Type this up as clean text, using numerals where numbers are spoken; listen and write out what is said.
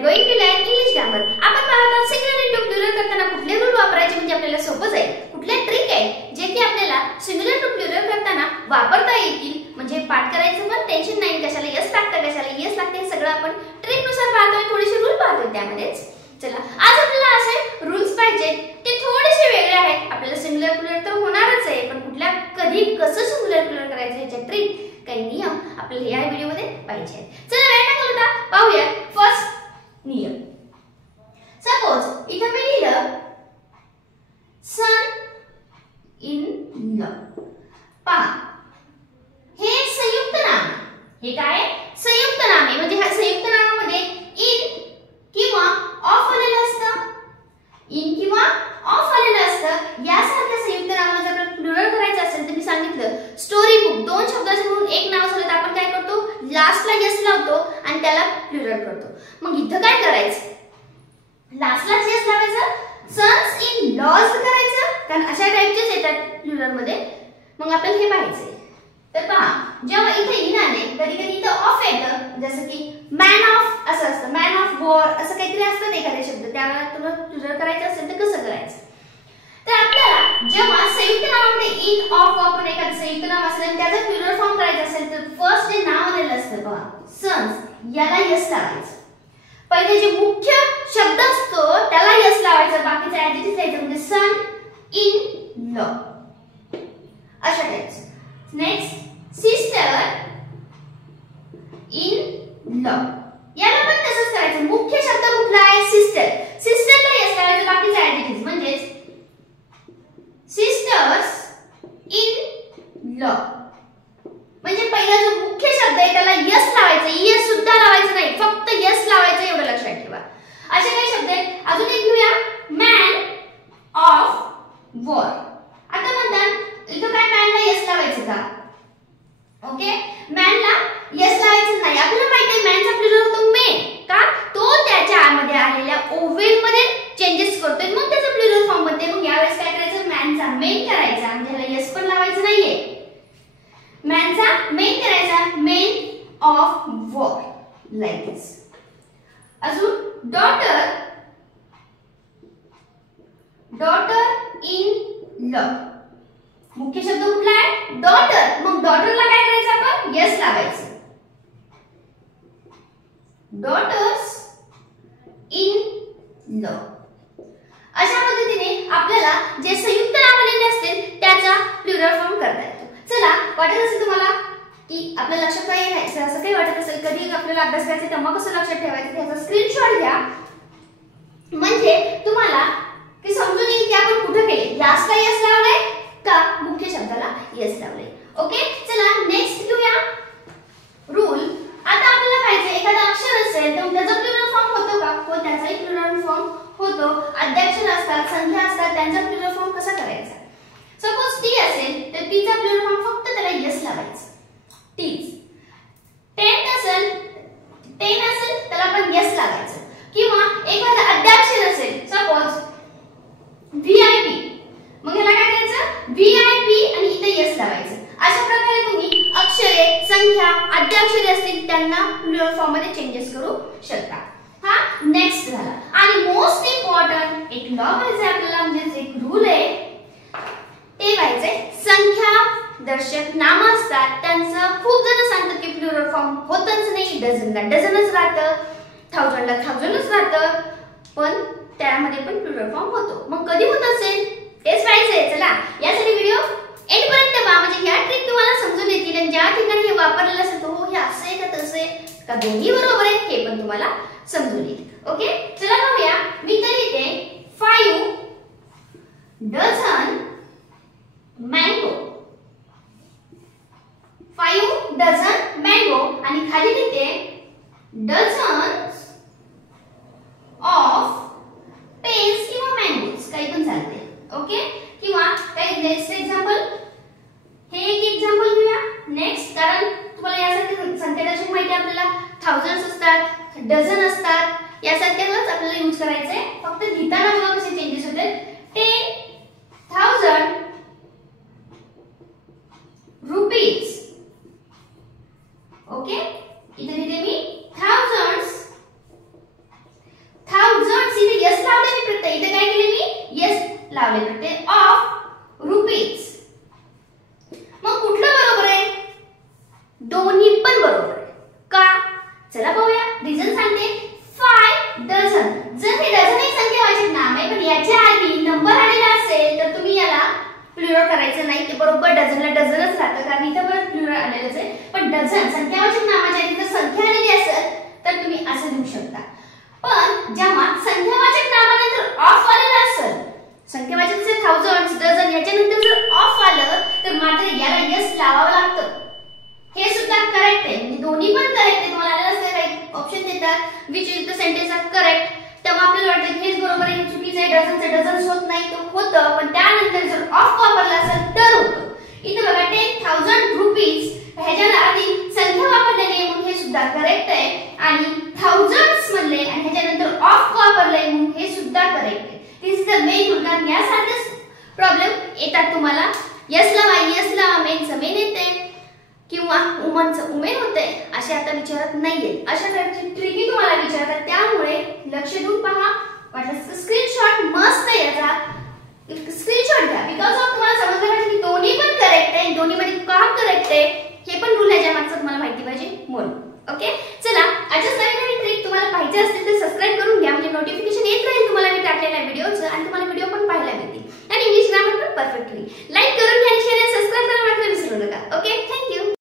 are going to learn English grammar. आपण पाहत आहोत सिंगुलर इंटू प्लुरल करताना कुठले रूल वापरायचे म्हणजे आपल्याला सोपं जाईल. कुठले ट्रिक आहे जे की आपल्याला सिंगुलर टू प्लुरल करताना वापरता येतील. म्हणजे पाठ करायचं पण टेन्शन नाही. कशाला यस लागतं कशाला यस लागतं हे सगळं आपण ट्रिक नुसार पाहतोय. थोडेसे रूल पाहतोय त्यामध्येच. चला आज आपल्याला असे रूल्स पाहिजे ते थोडेसे वेगळे आहेत. आपल्याला सिंगुलर प्लुरल तर होणारच आहे पण कुठल्या कधी कसं सिंगुलर प्लुरल करायचं याचे ट्रिक काही नियम आपल्याला या व्हिडिओ मध्ये पाहिजे आहेत. चला वेळ न घालवता पाहूया फर्स्ट नियम. सपोज इथे मी लिहिलं सन इन लॉ. पहा हे संयुक्त नाम. हे काय संयुक्त नाम आहे. म्हणजे ह्या संयुक्त नामामध्ये इन किंवा ऑफ आलेलं असतं. इन किंवा ऑफ आलेलं असतं. यासारख्या संयुक्त नामाला जर प्लुरल करायचं असेल तर मी सांगितलं स्टोरी बुक दोन शब्दाचे म्हणून एक नाव झालं तर आपण काय करतो लास्टला यस लावतो आणि त्याला प्लुरल करतो. मग इथं काय करायचं लास्टला यस लावायचं. सन्स इन लॉज करायचं कारण अशा टाइपचेच येतात प्लुरल मध्ये. मग आपल्याला हे पाहायचंय. तर पहा जेव्हा इथे इन आले कधी कधी इथं ऑफ येतं. जसं की मॅन ऑफ असं असतं. मॅन ऑफ वॉर असं काहीतरी असतं एखादे शब्द. त्यावेळेला तुला प्लुरल करायचं असेल तर कसं करायचं. तर आपल्याला जेव्हा संयुक्त नामामध्ये इन ऑफ वापरून एखादं संयुक्त नाम असेल आणि त्याचा प्लुरल फॉर्म करायचा असेल तर फर्स्ट जे नाव आलेलं असतं पहा सन्स याला यस लावायचं. पहिले जे मुख्य शब्द असतो त्याला यस लावायचं. बाकीचे ऍडजेक्टिव्ह द्यायचं म्हणजे सन इन लॉ अशा टाइपचं. नेक्स्ट सिस्टर इन लॉ याला पण तसंच करायचं. मुख्य शब्द कुठला आहे सिस्टर. सिस्टरला यस लावायचं. बाकीचे ऍडजेक्टिव्ह म्हणजे सिस्टर्स इन लॉ. म्हणजे पहिला जो मुख्य शब्द आहे त्याला यस लावायचं. यस सुद्धा लावायचं नाही फक्त यस लावायचं एवढं लक्षात ठेवा. असे काही शब्द आहेत. अजून एक घेऊया मॅन ऑफ वॉर. आता म्हणतात इथं काय मॅनला यस लावायचं का. ओके मॅनला यस लावायचं नाही. आपल्याला माहिती आहे मॅनचा प्लुरल होतो मेन. का तो त्याच्या आमध्ये आलेल्या ओव्हेल मध्ये चेंजेस करतोय मग त्याचा प्लुरल फॉर्म बनते. मग यावेळेस काय करायचं मॅनचा मेन करायचा म्हणजे ह्याला यस पण लावायचं नाहीये. मॅनचा मेन करायचा मेन ऑफ वॉर लाईक दिस. अजून डॉटर डॉटर इन लॉ. मुख्य शब्द कुठला आहे डॉटर. मग डॉटरला काय करायचं आपण यस लावायचं. Daughters in law. अशा पद्धतीने आपल्याला जे संयुक्त नाम आलेले असतील त्याचा प्लुरल फॉर्म करता येतो. चला वाटत असेल तुम्हाला की आपल्या लक्षात नाही राहायचं असं काही वाटत असेल कधी आपल्याला अभ्यास करायचा तेव्हा कसं लक्षात ठेवायचं त्याचा स्क्रीनशॉट घ्या. म्हणजे तुम्हाला की समजून येईल की आपण कुठे केले लास्टला यस लावलंय का मुख्य शब्दाला यस लावलंय. ओके चला नेक्स्ट घेऊया रूल. आता आपल्याला पाहिजे एखादा अक्षर असेल तर त्याचा प्लुरल फॉर्म होतो का. हो त्याचाही प्लुरल फॉर्म होतो. अद्याक्षर असतात संख्या असतात त्यांचा प्लुरल फॉर्म कसा करायचा. सपोज टी असेल तर टीचा प्लुरल फॉर्म फक्त त्याला यस लावायचं टीज. टेन असेल त्याला आपण यस लावायचं. किंवा एखादा अद्याक्षर असेल सपोज व्हीआयपी मग ह्याला काय करायचं व्हीआयपी आणि इथे यस लावायचं. अशा प्रकारे तुम्ही अक्षरे संख्या अद्याक्षरे असतील त्यांना प्लुरल फॉर्म मध्ये चेंजेस करू शकता. हा नेक्स्ट झाला. आणि मोस्ट इम्पॉर्टंट एक लॉ पाहिजे आपल्याला म्हणजे एक रूल आहे ते पाहिजे. संख्या दर्शक नाम असतात त्यांचं खूप जण सांगतात की प्लुरल फॉर्म होतच नाही. डझनला डझनच राहतं. थाउजंडला थाउजंडच राहतं पण त्यामध्ये पण प्लुरल फॉर्म होतो. मग कधी होत असेल तेच पाहिजे. चला यासाठी व्हिडिओ एंड पर्यंत पहा म्हणजे ह्या ट्रिक तुम्हाला समजून येतील आणि ज्या ठिकाणी हे वापरलेलं असेल हो हे असं आहे का तसं आहे का दोन्ही बरोबर आहे हे पण तुम्हाला समजून येईल. ओके चला पाहूया. मी तर इथे 5 डझन मँगो 5 डझन मँगो आणि खाली लिहिते डझन्स ऑफ पेन्स किंवा मँगोज काही पण चालते. ओके किंवा काही नेक्स्ट एक्झाम्पल हे एक एक्झाम्पल घेऊया. नेक्स्ट कारण तुम्हाला यासाठी संख्यादर्शक माहिती आपल्याला थाउजंड्स असतात डझन असतात यासारख्याच आपल्याला यूज करायचंय. फक्त लिहिताना बघा कसे चेंजेस होते. 10,000 रुपीज. ओके इथे लिहिते मी thousands असतात which is the sentence are correct, तेव्हा आपल्याला वाटतं की हेच बरोबर आहे, हे चुकीचं आहे, डझन्स होत नाही, तर होतं, पण त्यानंतर जर ऑफ वापरला असेल तर होतं. इथे बघा 10,000 रुपीज ह्याच्या आधी संख्या वापरलेली आहे म्हणून हे सुद्धा करेक्ट आहे, आणि थाउजंड्स म्हणले आणि ह्याच्यानंतर ऑफ वापरले म्हणून हे सुद्धा करेक्ट आहे. दिस इज द मेन रूल. कारण यासारखेच प्रॉब्लेम येतात तुम्हाला. यस लावा मेनचं मेन येते किंवा वुमनचं वुमेन होते, असे आता विचारत नाहीये. अशा टाइपची ट्रिकी तुम्हाला विचारतात, त्यामुळे लक्ष देऊन पहा. वाटलं स्क्रीनशॉट मस्त याचा स्क्रीनशॉट घ्या, बिकॉज ऑफ तुम्हाला समजलं पाहिजे की दोन्ही पण करेक्ट आहे, दोन्ही मध्ये का करेक्ट आहे हे पण रूल ह्याच्या मागचं तुम्हाला माहिती पाहिजे म्हणून. ओके, चला अशाच नवीन ट्रिक तुम्हाला पाहिजे असतील तर सबस्क्राइब करून घ्या, म्हणजे नोटिफिकेशन येत राहील तुम्हाला मी टाकलेल्या व्हिडिओचं, आणि तुम्हाला व्हिडिओ पण पाहायला मिळतील, आणि इंग्लिश ग्रामर पण परफेक्टली. लाईक करून घ्या, शेअर आणि सबस्क्राइब करायला मात्र विसरू नका. Okay, thank you.